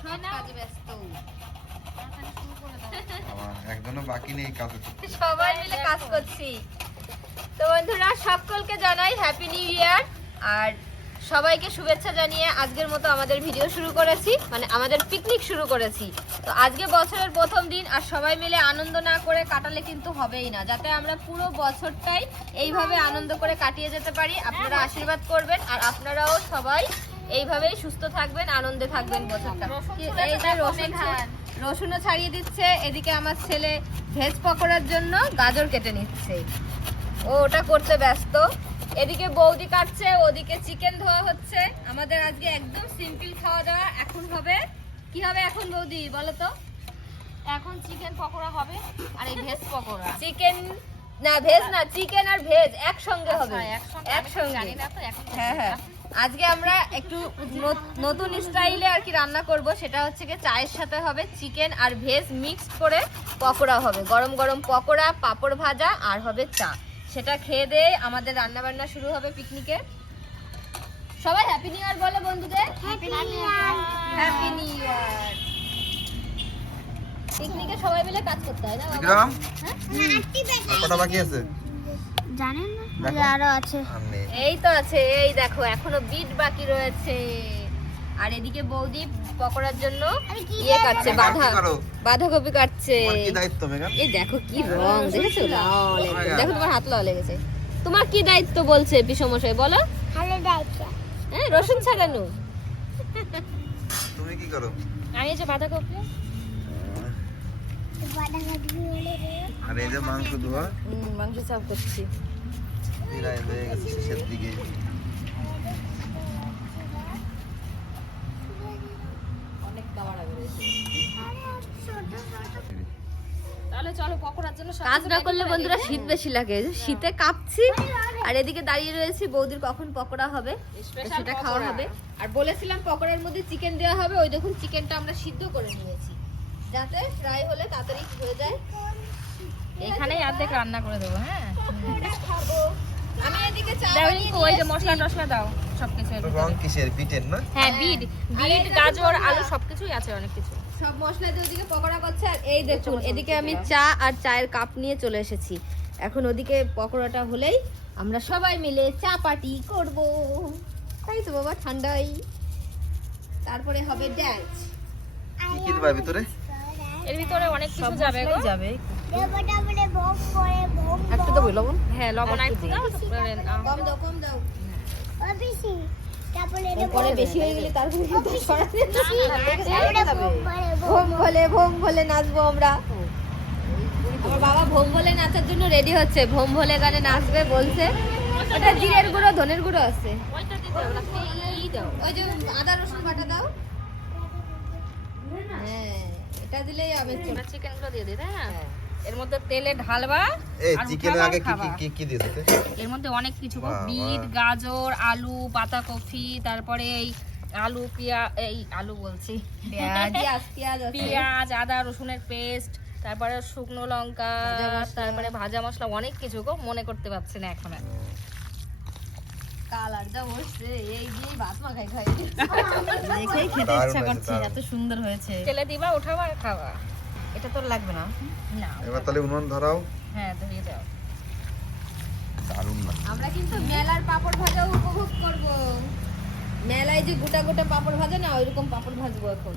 সব কাজে ব্যস্ত। একজনও বাকি নেই কাজ, সবাই মিলে কাজ করছি। তো বন্ধুরা সকলকে জানাই হ্যাপি নিউ ইয়ার, আর সবাইকে শুভেচ্ছা জানিয়ে আজকের মতো আমাদের ভিডিও শুরু করেছি, মানে আমাদের পিকনিক শুরু করেছি। তো আজকে বছরের প্রথম দিন, আর সবাই মিলে আনন্দ না করে কাটালে কিন্তু হবেই না। যাতে আমরা পুরো বছরটাই এইভাবে আনন্দ করে কাটিয়ে যেতে পারি, আপনারা আশীর্বাদ করবেন, আর আপনারাও সবাই এইভাবেই সুস্থ থাকবেন, আনন্দে থাকবেন বছরটা। এই যে রসুনও ছাড়িয়ে দিচ্ছে, এদিকে আমার ছেলে ভেজ পকোড়ার জন্য গাজর কেটে নিচ্ছে, ও ওটা করতে ব্যস্ত। এদিকে বৌদি কাটছে, ওদিকে চিকেন ধোয়া হচ্ছে। আমাদের আজকে একদম সিম্পল খাওয়া দাওয়া। এখন হবে কি হবে এখন বৌদি বলো তো? এখন চিকেন পকোড়া হবে আর এই ভেজ পকোড়া। চিকেন না ভেজ না, চিকেন আর ভেজ একসঙ্গে হবে। একসঙ্গে জানি না তো এখন। হ্যাঁ হ্যাঁ, আজকে আমরা একটু নতুন স্টাইলে আর কি রান্না করব। সেটা হচ্ছে কি চায়ের সাথে হবে চিকেন আর ভেজ মিক্সড করে পকোড়া হবে, গরম গরম পকোড়া, পাঁপড় ভাজা আর হবে চা। সেটা খেয়ে দিয়ে আমাদের রান্না বান্না শুরু হবে পিকনিকে। সবাই হ্যাপি নিউ ইয়ার বলো বন্ধুদের। Happy new year. পিকনিকে সবাই মিলে কাজ করতে হয় না বাবা? বিক্রম কটা বাকি আছে জানেন না, দেখো। আরো আছে। এই তো আছে, এই দেখো এখনো বিট বাকি রয়েছে। আর এদিকে বৌদি পকোড়ার জন্য ইয়ে কাটছে, বাঁধাকপি কাটছে। তোমার কি দায়িত্ব মেঘা? এই দেখো কি রং, দেখেছো লাল একদম। দেখো তোমার হাত লাল লেগেছে। তোমার কি দায়িত্ব বলছে পিসমশাই বলো? ভালো দাইছে। হ্যাঁ, রসুন ছাড়ানো। তুমি কি করো? আমি যে বাঁধাকপি আর এই যে মাংস ধোয়া মাংস চাপ করছি। প্রায় হয়ে গেছে শেষের দিকে। অনেক কামড়া বেরিয়েছে। তাহলে চলো পকোড়ার জন্য সব কাজ না করলে বন্ধুরা শীত বেশি লাগে, শীতে কাঁপছি। আর এদিকে দাঁড়িয়ে রয়েছি বৌদির কখন পকোড়া হবে, সেটা খাওয়া হবে। আর বলেছিলাম পকোড়ার মধ্যে চিকেন দেওয়া হবে, ওই দেখুন চিকেনটা আমরা সিদ্ধ করে নিয়েছি, যাতে ফ্রাই হলে তাড়াতাড়ি হয়ে যায়। এখানেই অর্ধেক রান্না করে দেবো। হ্যাঁ খাবো। আমি এদিকে চা দাও, বানিয়ে ওই যে নিয়ে মশলা এসেছি। টশলা দাও সবকিছু এর রং ভিতরে। কিসের? বিটের না? হ্যাঁ বিট আর এই বিট দেখো গাজর বন্ধুরা, আলু সবকিছুই আছে, অনেক কিছু। সব মশলা দিয়ে ওদিকে পকোড়া করছে। আর এই দেখুন এদিকে আমি চা আর চায়ের কাপ নিয়ে চলে এসেছি। এখন ওদিকে পকোড়াটা হলেই আমরা সবাই মিলে চা পার্টি করব, তাই তো বাবা? ঠান্ডাই। তারপরে হবে ড্যান্স। কি কি দিবা ভিতরে? এর ভিতরে অনেক কিছু যাবে গো। যাবে দেবটা বলে ভোগ করে ভোগ। একটু তো লবণ হ্যাঁ লবণ একটু দাও, তারপরে নাও। কম দাও, কম দাও। অফিসি তারপরে পরে বেশি হয়ে গেলে তারপরে কিন্তু সরাতে তারপরে ভোগ করে ভোম ভোলে নাচবো আমরা। আমার বাবা ভোম ভোলে নাচার জন্য রেডি হচ্ছে, ভোম ভোলে গানে নাচবে বলছে। ওটা জিরের গুঁড়ো ধনের গুঁড়ো আছে, ওইটা দিতে হবে না, এই দাও। ওই যে আদা রসুন বাটা দাও। হ্যাঁ, এটা দিলেই আমি আমরা চিকেন গুলো দিয়ে দিই, তাই না? এর মধ্যে তেলে ঢালবা এই আর চিকেনের উঠাবা, আগে কি খাবা। কি কি দিয়েছে? এর মধ্যে অনেক কিছু গো। বাহ, বিট বাহ। গাজর আলু পাতাকপি, তারপরে এই আলু এই আলু বলছি পেঁয়াজ আছে। পেঁয়াজ আদা রসুনের পেস্ট, তারপরে শুকনো লঙ্কা, ভাজা মশলা। তারপরে ভাজা মশলা, অনেক কিছু গো, মনে করতে পারছি না এখন আর। কালারটা হচ্ছে এই দিয়ে ভাত মাখাই খাই। দেখেই খেতে দারুণ ইচ্ছা হয়েছে, করছে, দারুণ। এত সুন্দর হয়েছে। তেলে দিবা, উঠাবা আর খাওয়া। এটা তোর লাগবে না? না এবার তাহলে উনুন ধরাও। হ্যাঁ ধরিয়ে দাও। দারুণ না? আমরা কিন্তু মেলার পাপড় ভাজা উপভোগ করব। মেলায় যে গোটা গোটা পাপড় ভাজা না, ওইরকম পাপড় ভাজবো এখন।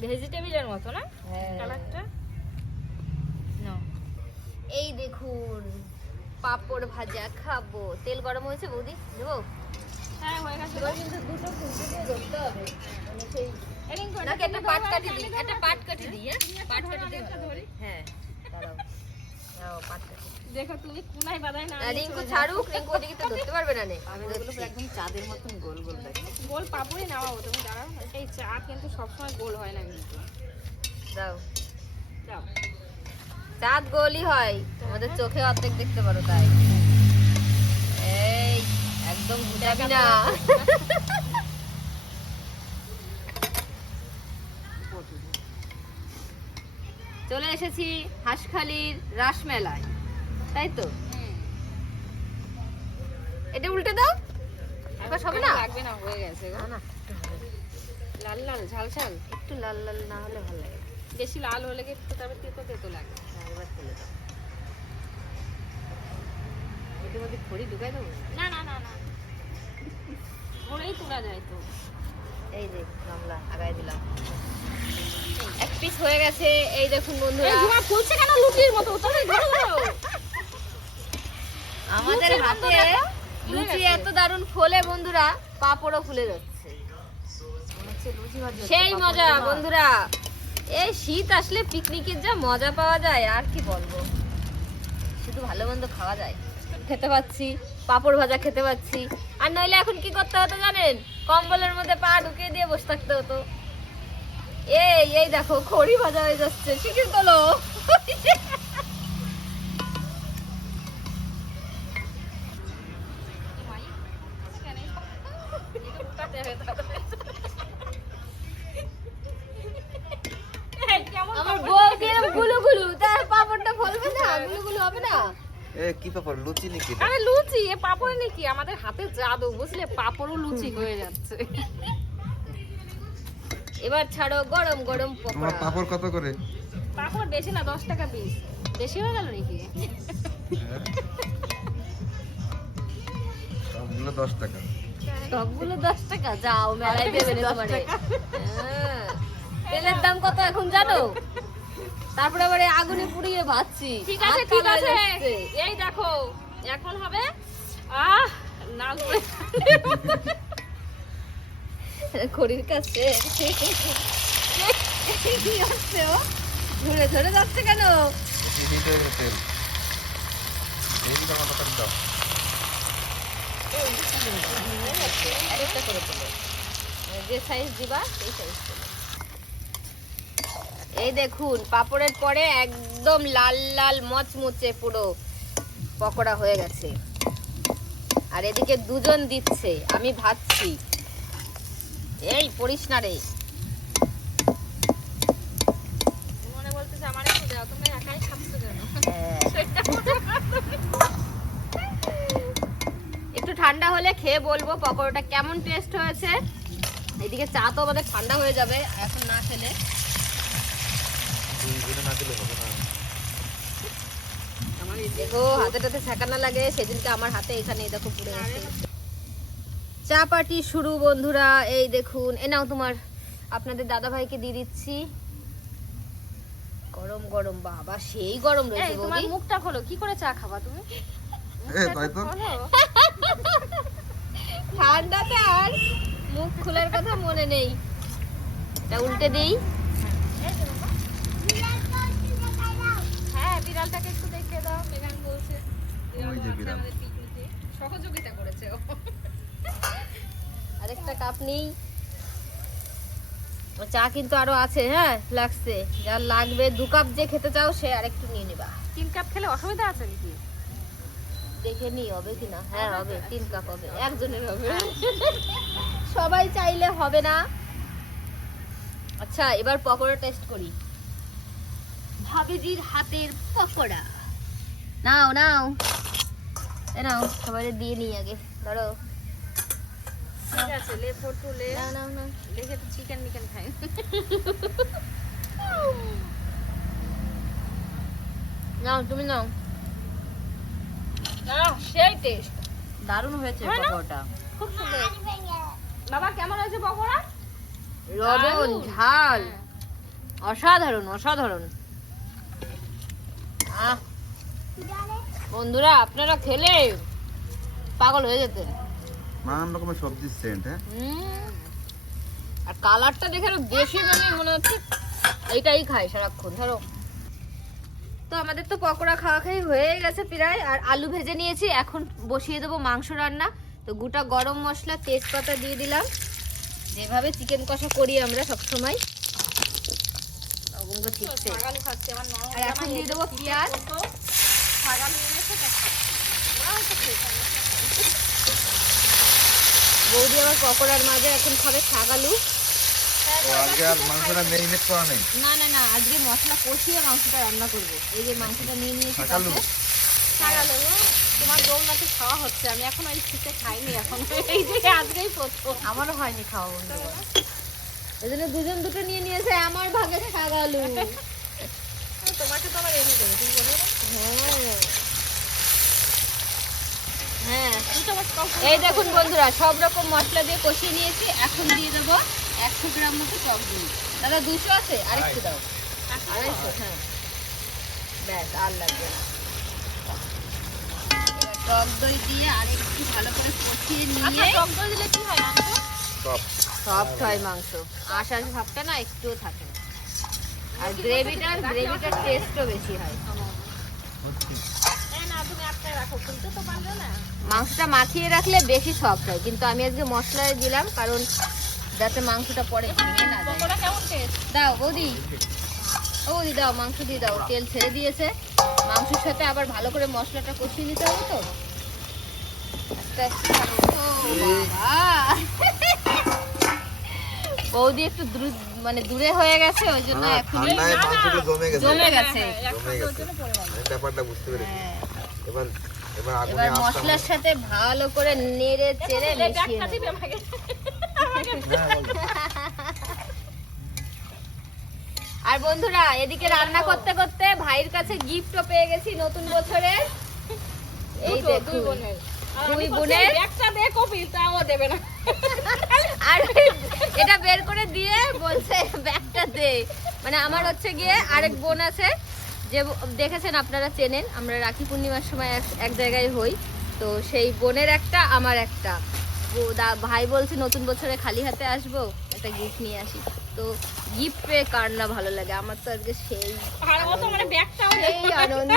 ভেজিটেবিলের মতো না হ্যাঁ। কালারটা? নাও। এই দেখুন পাপড় ভাজা খাবো। তেল গরম হয়েছে বৌদি, দেবো? হ্যাঁ হয়ে গেছে। এবার কিন্তু দুটো খুঁজে দিয়ে ধরতে হবে, মানে সেই এরিং করে নাকি একটা পাট কাটি দিই, একটা পাট কাটি দিই। পাট কাটি দিই। হ্যাঁ দাঁড়াও, দাও পাট কাটি। দেখো তুমি কোনায় বাদাই না রিঙ্কু ছাড়ুক, রিঙ্কু ওদিকে তো ধরতে পারবে না। আমি ধরছি। একদম চাঁদের মতন গোল গোল দেখতে। গোল পাপড়ি নাও, তুমি দাঁড়াও। এই চা কিন্তু সবসময় গোল হয় না কিন্তু। দাও, দাও। চাঁদ গোলই হয়, আমাদের চোখে অর্ধেক দেখতে পারো তাই। এই একদম ঘুটাবি না। চলে এসেছি হাঁসখালির রাসমেলায়, তাই তো? এটা উল্টে দাও। এবার হবে না? লাগবে না, হয়ে গেছে গো। না না, একটু হবে। লাল লাল ঝাল ঝাল, একটু লাল লাল না হলে ভালো লাগে না। বেশি লাল হলে কি একটু তারপর তেতো তেতো লাগে। হ্যাঁ, এবার তুলে দাও। এটার মধ্যে খড়ি ঢুকাই দেবো? না না না না, ওরেই তোলা যায় তো। এই যে গামলা আগায় দিলাম। এক পিস হয়ে গেছে, এই দেখুন বন্ধুরা। এই ধোঁয়া ফুলছে কেন লুচির মতো? তুমি ধরো ধরো। আমাদের লুচির হাতে মতো দেখো, ফুলে লুচি গেছে। এত দারুণ ফোলে বন্ধুরা, পাপড়ও ফুলে যাচ্ছে। মনে হচ্ছে লুচি ভাজি হচ্ছে, সেই পাঁপড় মজা তো না। বন্ধুরা। এই শীত আসলে পিকনিকের যা মজা পাওয়া যায় আর কি বলবো, শুধু ভালো মন্দ খাওয়া যায়, খেতে পাচ্ছি, পাপড় ভাজা খেতে পাচ্ছি। আর নইলে এখন কি করতে হতো জানেন? কম্বলের মধ্যে পা ঢুকিয়ে দিয়ে বসে থাকতে হতো। এই দেখো খড়ি ভাজা হয়ে যাচ্ছে, চিকেন গুলো। আমার বউ কিরম গুলু গুলু, তার পাপড়টা ফলবে না, গুলু গুলু হবে না। এ কি ব্যাপার, লুচি নাকি এটা? আরে লুচি, এ পাপড় নাকি? আমাদের হাতে জাদু বুঝলে, পাপড়ও লুচি হয়ে যাচ্ছে। এবার ছাড়ো গরম গরম তোমার পকোড়া। পাপড় কত করে? পাপড় বেশি না, 10 টাকা পিস। বেশি হয়ে গেল নাকি? হ্যাঁ? সবগুলো 10 টাকা। সবগুলো 10 টাকা? যাও মেলায় দেবে না তোমারে। হ্যাঁ। তেলের দাম কত এখন জানো? তারপরে আবার এই আগুনে পুড়িয়ে ভাজছি। ঠিক আছে হাত ঠিক কালো আছে, হয়ে যাচ্ছে। এই দেখো এখন হবে নাল পড়ে। খড়ির কাছে কি হচ্ছে ও? ঘুরে ধরে যাচ্ছে কেন? লুচি দিতে তেল। এই দাও কত দাও। আরেকটা করে তোলো, যে সাইজ দিবা সেই সাইজ তোলো। এই দেখুন পাপড়ের পরে একদম লাল লাল মচমচে পুরো পকোড়া হয়ে গেছে। আর এদিকে দুজন দিচ্ছে, আমি ভাজছি। এই পড়িস না রে। মনে বলতেছে আমার একটু দাও, তুমি একাই খাচ্ছ কেন? একটু ঠান্ডা হলে খেয়ে বলবো পকোড়াটা কেমন টেস্ট হয়েছে। এদিকে চা তো আমাদের ঠান্ডা হয়ে যাবে এখন না খেলে। দুইজনে না দিলে হবে না। দেখো হাতে টাতে ছ্যাঁকা না লাগে, সেদিনকে আমার হাতে এখানে এই দেখো পুড়ে গেছে। চা পার্টি শুরু বন্ধুরা। এই দেখুন, এ নাও তোমার আপনাদের দাদা ভাইকে দিয়ে দিচ্ছি। গরম গরম, বাবা সেই গরম এই রয়েছে তোমার বৌদি। মুখটা খোলো, কি করে চা খাবা তুমি? এ তাই তো। খোলো। ঠান্ডাতে আর মুখ খোলার কথা মনে নেই। এটা উল্টে দেই। হ্যাঁ, বিড়ালটাকে একটু দেখে দাও, মেঘান বলছে। ওই যে আছে বিড়াল। আমাদের পিকনিকে। সহযোগিতা করেছে ও। আরেকটা কাপ নেই। ও চা কিন্তু আরো আছে, হ্যাঁ ফ্লাক্সে, যার লাগবে 2 কাপ যে খেতে চাও সে আরেকটু নিয়ে নিবা। 3 কাপ খেলে অসুবিধা আছে নাকি? দেখে নি হবে কিনা। হ্যাঁ হবে, 3 কাপ হবে, একজনের হবে। সবাই চাইলে হবে না। আচ্ছা এবার পকোড়া টেস্ট করি। ভাবিজির হাতের পকোড়া। নাও নাও, এ নাও সবাই দিয়ে নিই আগে, ধরো। ঠিক আছে, লে ফটো লে। নাও নাও নাও। দেখে তো চিকেন মিকেন খাই। নাও তুমি নাও। সেই টেস্ট, দারুণ হয়েছে হয় না? পকোড়াটা। খুব সুন্দর। বাবা কেমন হয়েছে পকোড়া? লবণ দারুণ। ঝাল হ্যাঁ। অসাধারণ অসাধারণ। আহ বন্ধুরা আপনারা খেলে পাগল হয়ে যেতেন। নানান রকমের সবজির সেন্ট। হ্যাঁ আর কালারটা দেখে আরো বেশি মানে মনে হচ্ছে এইটাই খাই সারাক্ষণ। ধরো তো আমাদের তো পকোড়া খাওয়া খাই হয়ে গেছে প্রায়। আর আলু ভেজে নিয়েছি, এখন বসিয়ে দেবো মাংস রান্না। তো গোটা গরম মশলা তেজপাতা দিয়ে দিলাম, যেভাবে চিকেন কষা করি আমরা সবসময়। লবঙ্গ ঠিকছে। ছাগালু খাচ্ছে আমার নরম। আর এখন দিয়ে দেবো পেঁয়াজ। ছাগালু এনেছে তা খাচ্ছে। ওরাও তো খেয়েছে। বৌদি আবার পকোড়ার মাঝে এখন খাবে শাকালু। তো আজকে আর মাংসটা মেরিনেট করা নেই। না না না, আজকে মশলা কষিয়ে মাংসটা রান্না করব। এই যে মাংসটা নিয়ে নিয়েছি শাকালু? পাশে। ছাগালু তোমার দৌলনাতে খাওয়া হচ্ছে, আমি এখন ওই শীতে খাইনি এখন, এই যে আজকেই প্রথম। আমারও হয়নি খাওয়া বন্ধু। এই জন্য দুজন দুটো নিয়ে নিয়েছে, আমার ভাগে শাক আলু। তোমাকে তো আবার এনে দেবে, তুমি বলো না? হ্যাঁ, তুমি তো আমার টক এই দেখুন বন্ধুরা, সব রকম মশলা দিয়ে কষিয়ে নিয়েছি। এখন দিয়ে দেবো 100 গ্রাম মতো টক দই। দাদা 200 আছে, আরেকটু দাও। 250, হ্যাঁ ব্যাস, আর লাগবে না। এবার টক দই দিয়ে আরেকটু ভালো করে কষিয়ে আচ্ছা, নিয়ে টক দই দিলে কি হয় মাংস? সব সফট হয় মাংস, আশার ভাবটা না একটুও থাকে না। আর গ্রেভিটার টেস্টও বেশি হয়। না তুমি একটা রাখো, কিন্তু তো পারবে না। মাংসটা মাখিয়ে রাখলে বেশি সফট হয়, কিন্তু আমি আজকে মশলায় দিলাম কারণ যাতে মাংসটা পরে ভেঙে না যায়। পকোড়া কেমন টেস্ট? দাও বৌদি, ও বৌদি দাও, মাংস দিয়ে দাও। তেল ছেড়ে দিয়েছে, মাংসের সাথে আবার ভালো করে মশলাটা কষিয়ে নিতে হবে তো। ও বাবা! বৌদি একটু মানে দূরে হয়ে গেছে, ওই জন্য এখন ঠান্ডায় মাংসটা জমে গেছে। জমে গেছে। জমে গেছে। আমি ব্যাপারটা বুঝতে পেরেছি। এবার এবার আগুনে এবার আস্তে মশলার সাথে ভালো করে নেড়ে চেড়ে মিশিয়ে ব্যাগটা নেব। দিবে আমাকে। আর বন্ধুরা, এদিকে রান্না করতে করতে ভাইয়ের কাছে গিফটও পেয়ে গেছি নতুন বছরের। এই দুটো, দুই দেখুন, বোনের। আর দুই আমি বলছি, বোনের। ব্যাগটা দে কপি, তাও দেবে না। আর এটা বের করে দিয়ে বলছে ব্যাগটা দে। মানে আমার হচ্ছে গিয়ে আরেক বোন আছে, যে দেখেছেন আপনারা চেনেন, আমরা রাখি পূর্ণিমার সময় এক জায়গায় হই, তো সেই বোনের একটা আমার একটা। ভাই বলছে নতুন বছরে খালি হাতে আসবো, একটা গিফট নিয়ে আসি। তো গিফট পেয়ে কার না ভালো লাগে, আমার তো আজকে সেই আর ও তো মানে ব্যাগটাও সেই আনন্দ।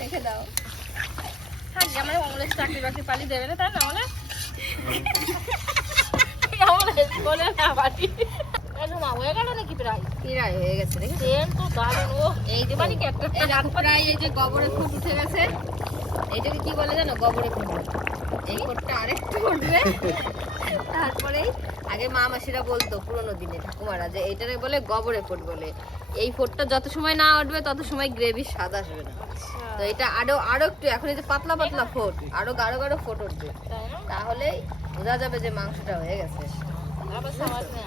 রেখে দাও। থাক, আমার অমলের চাকরি বাকরি পালি দেবে না, তাই না অমলের? অমলের বলে না বাড়ি। একদম হয়ে গেল নাকি প্রায়? প্রায় হয়ে গেছে, দেখেছো? ট্রেন তো দারুণ। ও এই যে মানে কি একটা এই দেখো, প্রায় এই যে গোবরে ফুট উঠে গেছে। এইটাকে কি বলে জানো? গোবরে ফুট। এই ফুটটা আরেকটু উঠবে, তারপরেই আগে মা মাসিরা বলতো পুরোনো দিনে ঠাকুমারা যে এইটারে বলে গোবরে ফুট বলে। এই ফুটটা যত সময় না উঠবে তত সময় গ্রেভির স্বাদ আসবে না। তো এটা আরো একটু, এখন এই যে পাতলা পাতলা ফুট, আরো গাঢ় গাঢ় ফুট উঠবে, তাই না? তাহলেই বোঝা যাবে যে মাংসটা হয়ে গেছে। আবার সমাজ নেই।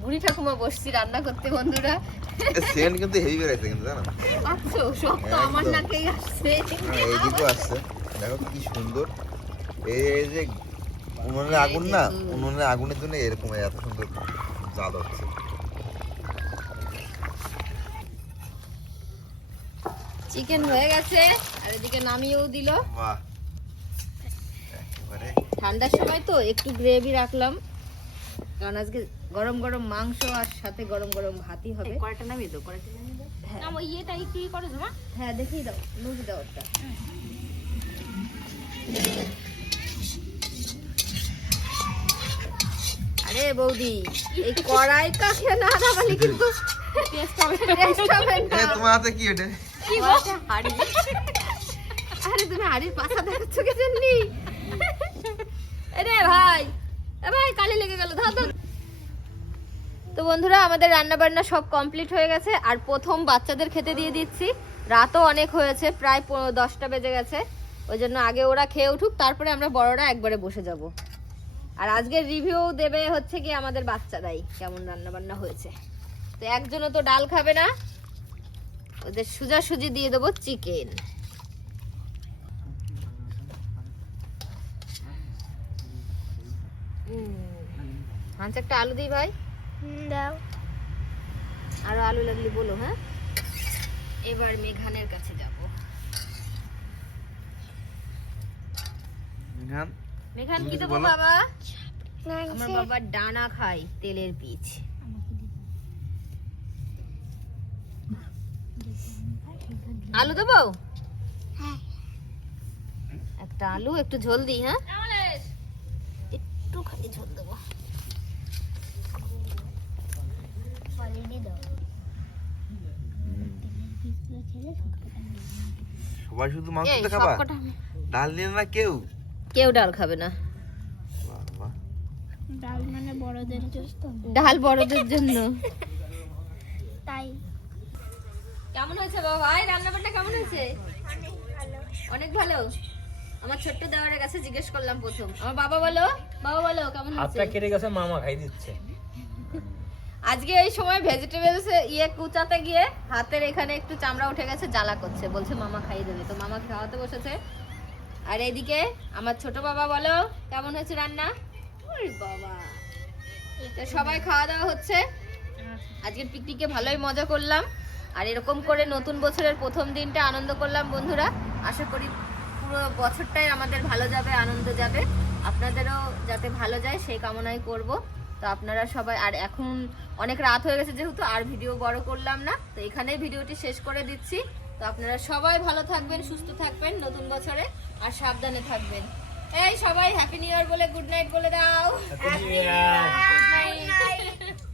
বুড়ি ঠাকুমা বসছি রান্না করতে বন্ধুরা। সেন্ট কিন্তু হেভি বেরাইছে কিন্তু জানো। আচ্ছা, সব তো আমার একদম। নাকেই আসছে। এইদিকেও আসছে। দেখো কি সুন্দর। এই যে উনুনের আগুন না, উনুনের আগুনের জন্য এরকম এত সুন্দর জাল হচ্ছে। চিকেন হয়ে গেছে, আর এদিকে নামিয়েও দিল। বাহ, একেবারে ঠান্ডার সময় তো একটু গ্রেভি রাখলাম, কারণ আজকে গরম গরম মাংস আর সাথে গরম গরম ভাতই হবে। কড়াইটা নামিয়ে দাও, কড়াইটা নামিয়ে দাও। হ্যাঁ না, ওই ইয়েটা কি করে জমা? হ্যাঁ, দেখিয়ে দাও, লুজ দাও ওটা। আরে বৌদি, এই কড়াই কাছে না নামালে কিন্তু টেস্ট হবে। টেস্ট হবে না। এ, তোমার হাতে কি এটা? কি গো? হাড়ি। আরে তুমি হাড়ির পাশা দেখাচ্ছ কে জানলি? এরে ভাই, এ ভাই কালি লেগে গেল, ধর ধর। তো বন্ধুরা, আমাদের রান্না বান্না সব কমপ্লিট হয়ে গেছে, আর প্রথম বাচ্চাদের খেতে দিয়ে দিচ্ছি। রাতও অনেক হয়েছে, প্রায় 10টা বেজে গেছে, ওই জন্য আগে ওরা খেয়ে উঠুক, তারপরে আমরা বড়রা একবারে বসে যাব। আর আজকের রিভিউ দেবে হচ্ছে কি আমাদের বাচ্চারাই, কেমন রান্না বান্না হয়েছে। তো একজনও তো ডাল খাবে না, ওদের সোজাসুজি দিয়ে দেবো চিকেন। হাঁস একটা আলু দিই ভাই, দাও। আরো আলু লাগলে বলো। হ্যাঁ, এবার মেঘানের কাছে যাব। মিনহান, মেঘান তুমি কি কিছু দেবো বলো। বাবা? আমার বাবা ডানা খায়, তেলের বীজ। আলু দেবো? হ্যাঁ। একটা আলু, একটু ঝোল দিই। হ্যাঁ, অমলেশ, একটু খালি ঝোল দেবো। অলরেডি দাও। সবাই শুধু মাংস এই খাবা? সবকটা ডাল নিয়ে না কেউ? কেউ ডাল খাবে না। বাহ, বাহ। ডাল মানে বড়দের জন্য। ডাল বড়দের জন্য। তাই কেমন হয়েছে বাবা ভাই রান্না বান্না কেমন হয়েছে? অনেক ভালো। আমার ছোট্ট দেওয়ারের কাছে জিজ্ঞেস করলাম প্রথম। আমার বাবা বলো কেমন হয়েছে? হাতটা কেটে গেছে, মামা খাই দিচ্ছে। আজকে এই সময় ভেজিটেবলস কুচাতে গিয়ে হাতের এখানে একটু চামড়া উঠে গেছে, জ্বালা করছে, বলছে মামা খাইয়ে দেবে। তো মামা খাওয়াতে বসেছে। আর এইদিকে আমার ছোট বাবা বলো কেমন হয়েছে রান্না? ওরে বাবা, তো সবাই খাওয়া দাওয়া হচ্ছে। আজকের পিকনিকে ভালোই মজা করলাম। আর এরকম করে নতুন বছরের প্রথম দিনটা আনন্দ করলাম বন্ধুরা। আশা করি পুরো বছরটাই আমাদের ভালো যাবে, আনন্দ যাবে, আপনাদেরও যাতে ভালো যায় সেই কামনাই করব। তো আপনারা সবাই, আর এখন অনেক রাত হয়ে গেছে যেহেতু আর ভিডিও বড় করলাম না, তো এখানেই ভিডিওটি শেষ করে দিচ্ছি। তো আপনারা সবাই ভালো থাকবেন, সুস্থ থাকবেন নতুন বছরে, আর সাবধানে থাকবেন। এই সবাই হ্যাপি নিউ ইয়ার বলে গুড নাইট বলে দাও। Happy New Year! Good night.